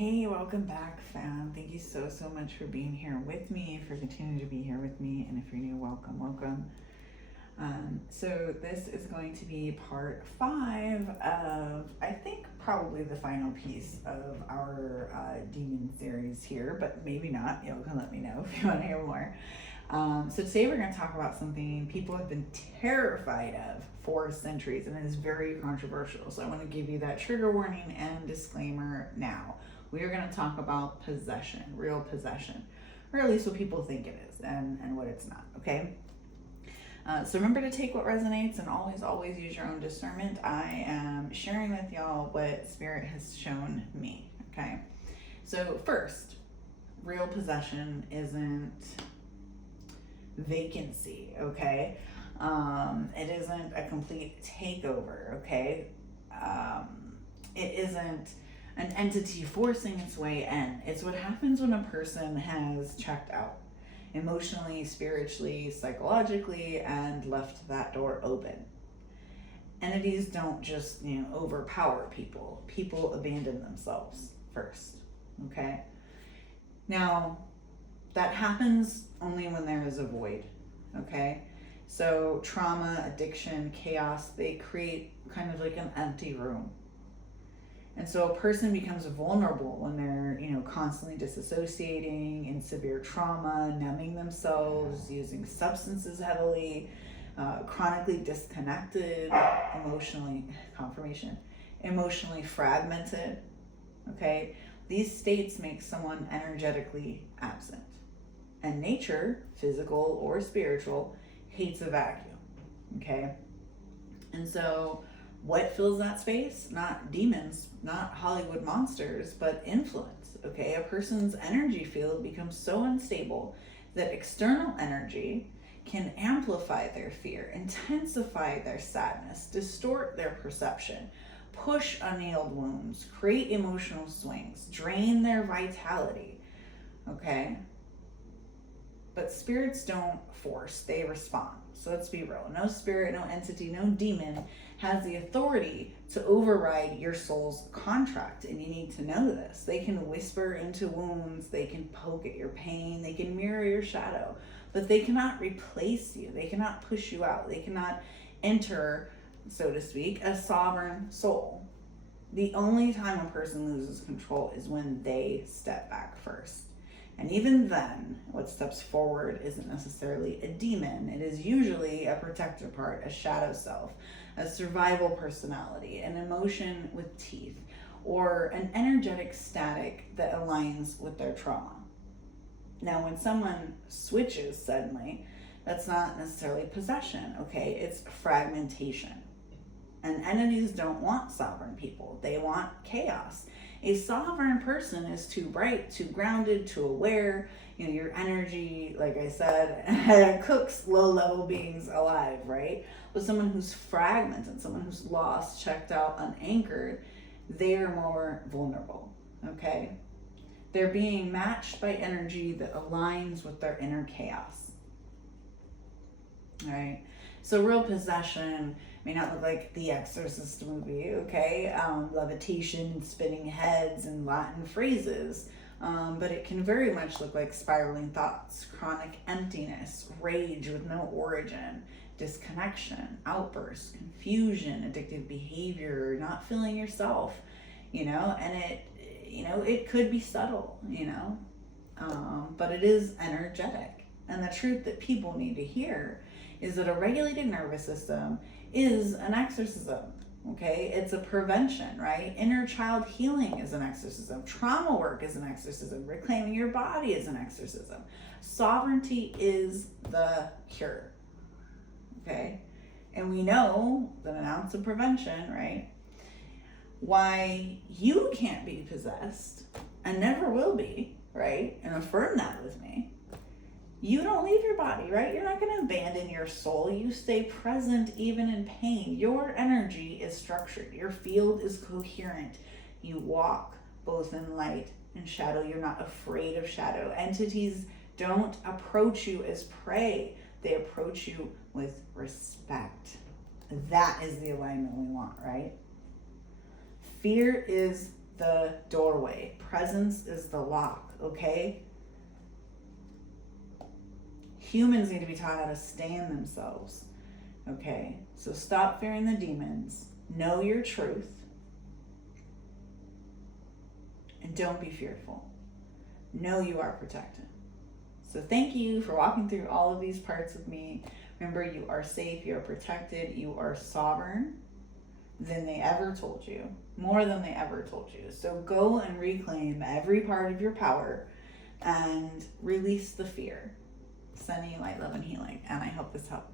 Hey, welcome back, fam. Thank you so much for being here with me, for continuing to be here with me. And if you're new, welcome. So this is going to be part 5 of, I think, probably the final piece of our demon series here, but maybe not. You can let me know if you want to hear more. So today we're going to talk about something people have been terrified of for centuries, and it is very controversial. So I want to give you that trigger warning and disclaimer now. We are going to talk about possession, real possession, or at least what people think it is and what it's not, okay? So remember to take what resonates and always use your own discernment. I am sharing with y'all what Spirit has shown me, okay? So first, real possession isn't vacancy, okay? It isn't a complete takeover, okay? It isn't an entity forcing its way in. It's what happens when a person has checked out emotionally, spiritually, psychologically, and left that door open. Entities don't just, overpower people. People abandon themselves first, okay? Now, that happens only when there is a void, okay? So trauma, addiction, chaos, they create kind of like an empty room. And so a person becomes vulnerable when they're, constantly disassociating, in severe trauma, numbing themselves, using substances heavily, chronically disconnected, emotionally fragmented, okay? These states make someone energetically absent. And nature, physical or spiritual, hates a vacuum, okay? And so what fills that space? Not demons, not Hollywood monsters, but influence, okay? A person's energy field becomes so unstable that external energy can amplify their fear, intensify their sadness, distort their perception, push unhealed wounds, create emotional swings, drain their vitality, okay? But spirits don't force, they respond. So let's be real. No spirit, no entity, no demon has the authority to override your soul's contract. And you need to know this. They can whisper into wounds, they can poke at your pain, they can mirror your shadow, but they cannot replace you. They cannot push you out. They cannot enter, so to speak, a sovereign soul. The only time a person loses control is when they step back first. And even then, what steps forward isn't necessarily a demon. It is usually a protector part, a shadow self, a survival personality, an emotion with teeth, or an energetic static that aligns with their trauma. Now, when someone switches suddenly, that's not necessarily possession, okay? It's fragmentation. And entities don't want sovereign people. They want chaos. A sovereign person is too bright, too grounded, too aware. Your energy, like I said, cooks low-level beings alive, right? But someone who's fragmented, someone who's lost, checked out, unanchored, they're more vulnerable, okay? They're being matched by energy that aligns with their inner chaos, all right? So real possession may not look like the Exorcist movie, okay? Levitation, spinning heads, and Latin phrases. But it can very much look like spiraling thoughts, chronic emptiness, rage with no origin, disconnection, outbursts, confusion, addictive behavior, not feeling yourself, and it could be subtle, but it is energetic. And the truth that people need to hear is that a regulated nervous system is an exorcism, okay? It's a prevention, right? Inner child healing is an exorcism. Trauma work is an exorcism. Reclaiming your body is an exorcism. Sovereignty is the cure, okay? And we know that an ounce of prevention, right? Why you can't be possessed and never will be, right? And affirm that with me. You don't leave your body, right? You're not going to abandon your soul. You stay present even in pain. Your energy is structured. Your field is coherent. You walk both in light and shadow. You're not afraid of shadow. Entities don't approach you as prey. They approach you with respect. That is the alignment we want, right? Fear is the doorway. Presence is the lock, okay? Humans need to be taught how to stand themselves, okay? So stop fearing the demons. Know your truth. And don't be fearful. Know you are protected. So thank you for walking through all of these parts with me. Remember, you are safe, you are protected, you are sovereign than they ever told you. More than they ever told you. So go and reclaim every part of your power and release the fear. Sending you light, love, and healing. And I hope this helped.